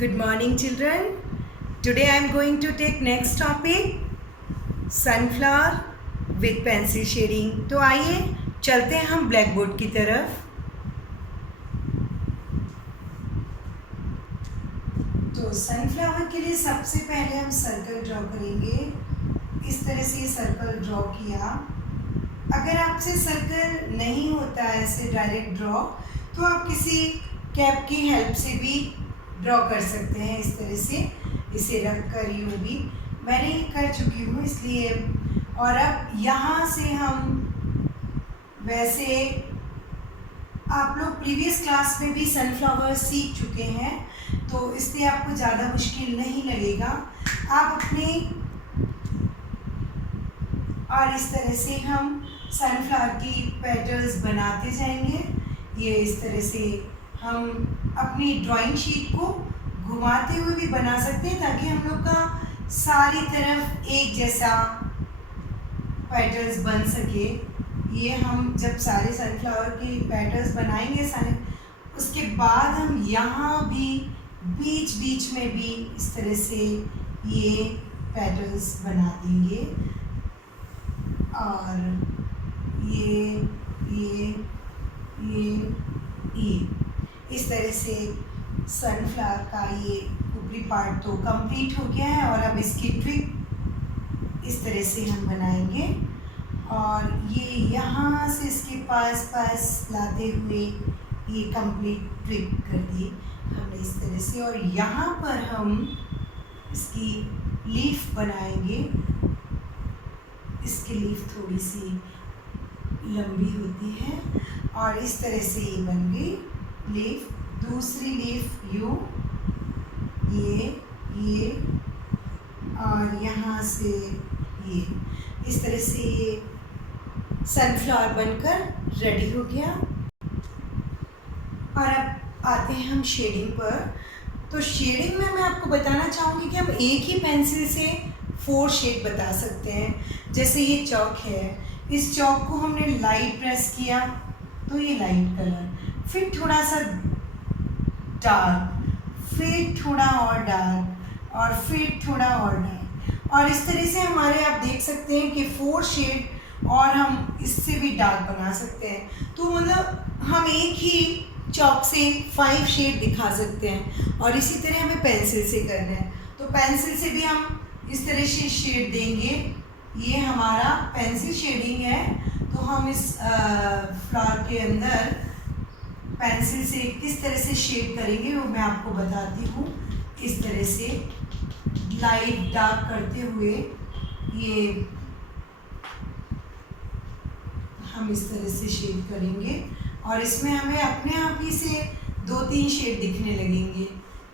Good morning, children. Today I am going to take next topic, sunflower with pencil shading. तो आइए चलते हैं हम ब्लैक बोर्ड की तरफ. तो सनफ्लावर के लिए सबसे पहले हम सर्कल ड्रॉ करेंगे. इस तरह से सर्कल ड्रॉ किया. अगर आपसे सर्कल नहीं होता है ऐसे डायरेक्ट ड्रॉ, तो आप किसी कैप की हेल्प से भी ड्रॉ कर सकते हैं. इस तरह से इसे रख कर यूँ भी मैंने कर चुकी हूँ इसलिए. और अब यहाँ से हम वैसे आप लोग प्रीवियस क्लास में भी सनफ्लावर सीख चुके हैं, तो इसलिए आपको ज़्यादा मुश्किल नहीं लगेगा. आप अपने और इस तरह से हम सनफ्लावर की पेटल्स बनाते जाएंगे. ये इस तरह से हम अपनी ड्राइंग शीट को घुमाते हुए भी बना सकते हैं, ताकि हम लोग का सारी तरफ एक जैसा पेटल्स बन सके. ये हम जब सारे सनफ्लावर की पेटल्स बनाएंगे सारे, उसके बाद हम यहाँ भी बीच बीच में भी इस तरह से ये पेटल्स बना देंगे. और ये इस तरह से सनफ्लावर का ये ऊपरी पार्ट तो कंप्लीट हो गया है. और अब इसकी ट्रिक इस तरह से हम बनाएंगे. और ये यहाँ से इसके पास लाते हुए ये कंप्लीट ट्रिक कर दी हमने इस तरह से. और यहाँ पर हम इसकी लीफ बनाएंगे. इसकी लीफ थोड़ी सी लंबी होती है और इस तरह से ये बन गई लीफ. दूसरी लीफ यूँ, ये और यहाँ से ये इस तरह से ये सनफ्लावर बनकर रेडी हो गया. और अब आते हैं हम शेडिंग पर. तो शेडिंग में मैं आपको बताना चाहूँगी कि हम एक ही पेंसिल से 4 शेड बता सकते हैं. जैसे ये चौक है, इस चौक को हमने लाइट प्रेस किया तो ये लाइट कलर, फिर थोड़ा सा डार्क, फिर थोड़ा और डार्क, और फिर थोड़ा और डार्क. और इस तरह से हमारे आप देख सकते हैं कि 4 शेड, और हम इससे भी डार्क बना सकते हैं. तो मतलब हम एक ही चौक से 5 शेड दिखा सकते हैं. और इसी तरह हमें पेंसिल से करना है, तो पेंसिल से भी हम इस तरह से शेड देंगे. ये हमारा पेंसिल शेडिंग है. तो हम इस फ्लावर के अंदर पेंसिल से किस तरह से शेड करेंगे वो मैं आपको बताती हूँ. इस तरह से लाइट डार्क करते हुए ये हम इस तरह से शेड करेंगे. और इसमें हमें अपने आप ही से 2-3 शेड दिखने लगेंगे,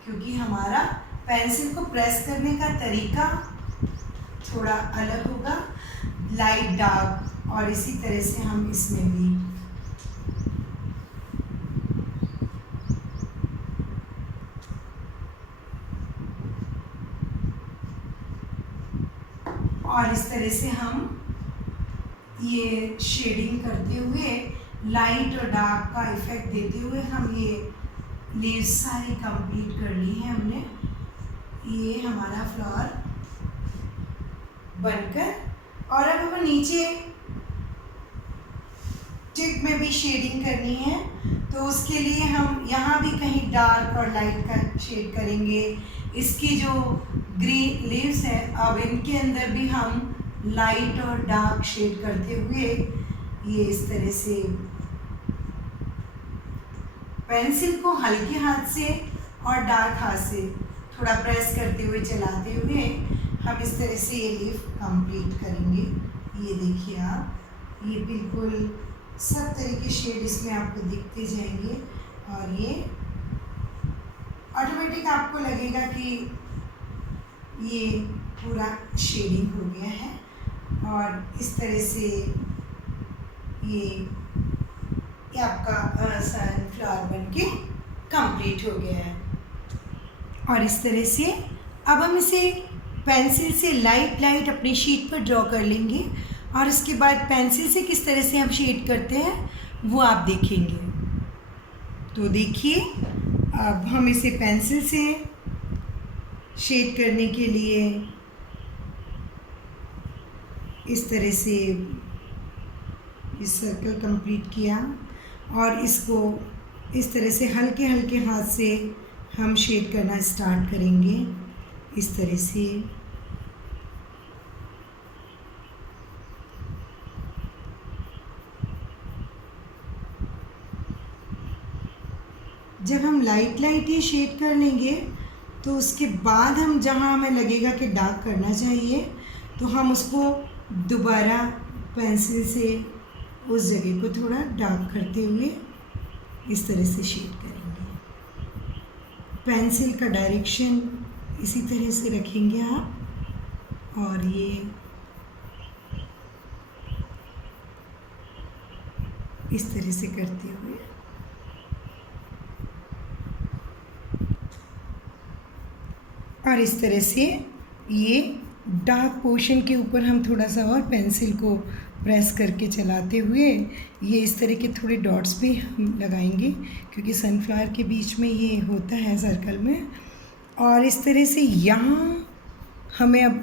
क्योंकि हमारा पेंसिल को प्रेस करने का तरीका थोड़ा अलग होगा, लाइट डार्क. और इसी तरह से हम इसमें भी और इस तरह से हम ये शेडिंग करते हुए लाइट और डार्क का इफेक्ट देते हुए हम ये लीव्स सारी कंप्लीट कर ली है हमने. ये हमारा फ्लावर बनकर, और अब हमें नीचे टिप में भी शेडिंग करनी है. तो उसके लिए हम यहाँ भी कहीं डार्क और लाइट का शेड करेंगे. इसकी जो ग्रीन लीव्स है, अब इनके अंदर भी हम लाइट और डार्क शेड करते हुए ये इस तरह से पेंसिल को हल्के हाथ से और डार्क हाथ से थोड़ा प्रेस करते हुए चलाते हुए हम इस तरह से ये लीफ कंप्लीट करेंगे. ये देखिए आप, ये बिल्कुल सब तरह के शेड इसमें आपको दिखते जाएंगे. और ये ऑटोमेटिक आपको लगेगा कि ये पूरा शेडिंग हो गया है. और इस तरह से ये आपका सनफ्लावर बनके कंप्लीट हो गया है. और इस तरह से अब हम इसे पेंसिल से लाइट अपनी शीट पर ड्रॉ कर लेंगे. और इसके बाद पेंसिल से किस तरह से हम शेड करते हैं वो आप देखेंगे. तो देखिए, अब हम इसे पेंसिल से शेड करने के लिए इस तरह से इस सर्कल कंप्लीट किया और इसको इस तरह से हल्के हल्के हाथ से हम शेड करना स्टार्ट करेंगे। इस तरह से जब हम लाइट लाइट ही शेड कर लेंगे तो उसके बाद हम जहाँ हमें लगेगा कि डार्क करना चाहिए तो हम उसको दोबारा पेंसिल से उस जगह को थोड़ा डार्क करते हुए इस तरह से शेड करेंगे। पेंसिल का डायरेक्शन इसी तरह से रखेंगे आप और ये इस तरह से करते हुए और इस तरह से ये डार्क पोर्शन के ऊपर हम थोड़ा सा और पेंसिल को प्रेस करके चलाते हुए ये इस तरह के थोड़े डॉट्स भी हम लगाएंगे क्योंकि सनफ्लावर के बीच में ये होता है सर्कल में। और इस तरह से यहाँ हमें अब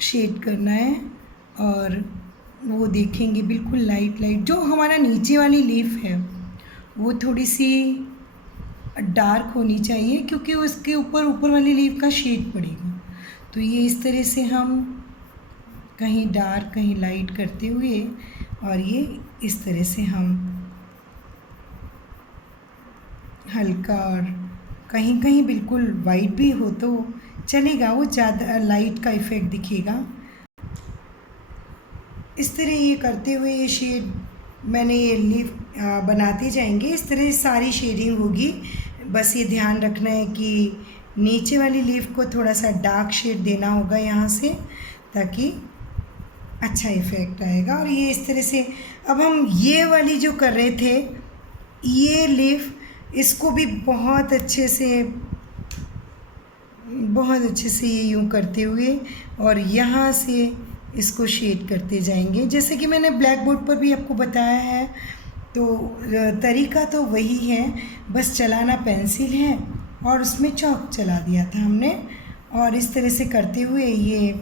शेड करना है और वो देखेंगे बिल्कुल लाइट लाइट। जो हमारा नीचे वाली लीफ है वो थोड़ी सी डार्क होनी चाहिए क्योंकि उसके ऊपर वाली लीफ का शेड पड़ेगा। तो ये इस तरह से हम कहीं डार्क कहीं लाइट करते हुए और ये इस तरह से हम हल्का और कहीं कहीं बिल्कुल वाइट भी हो तो चलेगा, वो ज़्यादा लाइट का इफ़ेक्ट दिखेगा। इस तरह ये करते हुए ये शेड मैंने ये लीफ बनाते जाएंगे। इस तरह सारी शेडिंग होगी। बस ये ध्यान रखना है कि नीचे वाली लीफ को थोड़ा सा डार्क शेड देना होगा यहाँ से ताकि अच्छा इफ़ेक्ट आएगा। और ये इस तरह से अब हम ये वाली जो कर रहे थे ये लीफ, इसको भी बहुत अच्छे से ये यूँ करते हुए और यहाँ से इसको शेड करते जाएंगे जैसे कि मैंने ब्लैक बोर्ड पर भी आपको बताया है। तो तरीका तो वही है, बस चलाना पेंसिल है और उसमें चॉक चला दिया था हमने। और इस तरह से करते हुए ये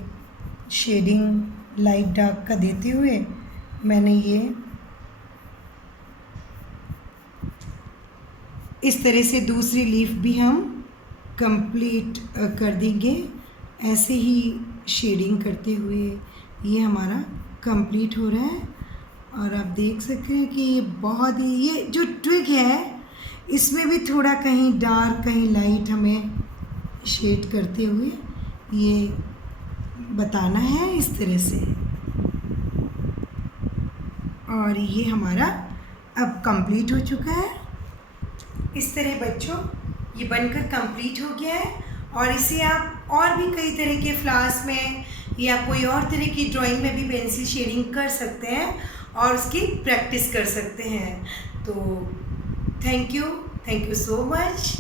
शेडिंग लाइट डार्क का देते हुए मैंने ये इस तरह से दूसरी लीफ भी हम कंप्लीट कर देंगे। ऐसे ही शेडिंग करते हुए ये हमारा कंप्लीट हो रहा है। और आप देख सकते हैं कि ये बहुत ही, ये जो ट्विग है इसमें भी थोड़ा कहीं डार्क कहीं लाइट हमें शेड करते हुए ये बताना है इस तरह से। और ये हमारा अब कंप्लीट हो चुका है। इस तरह बच्चों ये बनकर कंप्लीट हो गया है। और इसे आप और भी कई तरह के फ्लावर्स में या कोई और तरह की ड्राइंग में भी पेंसिल शेडिंग कर सकते हैं और उसकी प्रैक्टिस कर सकते हैं। तो थैंक यू सो मच।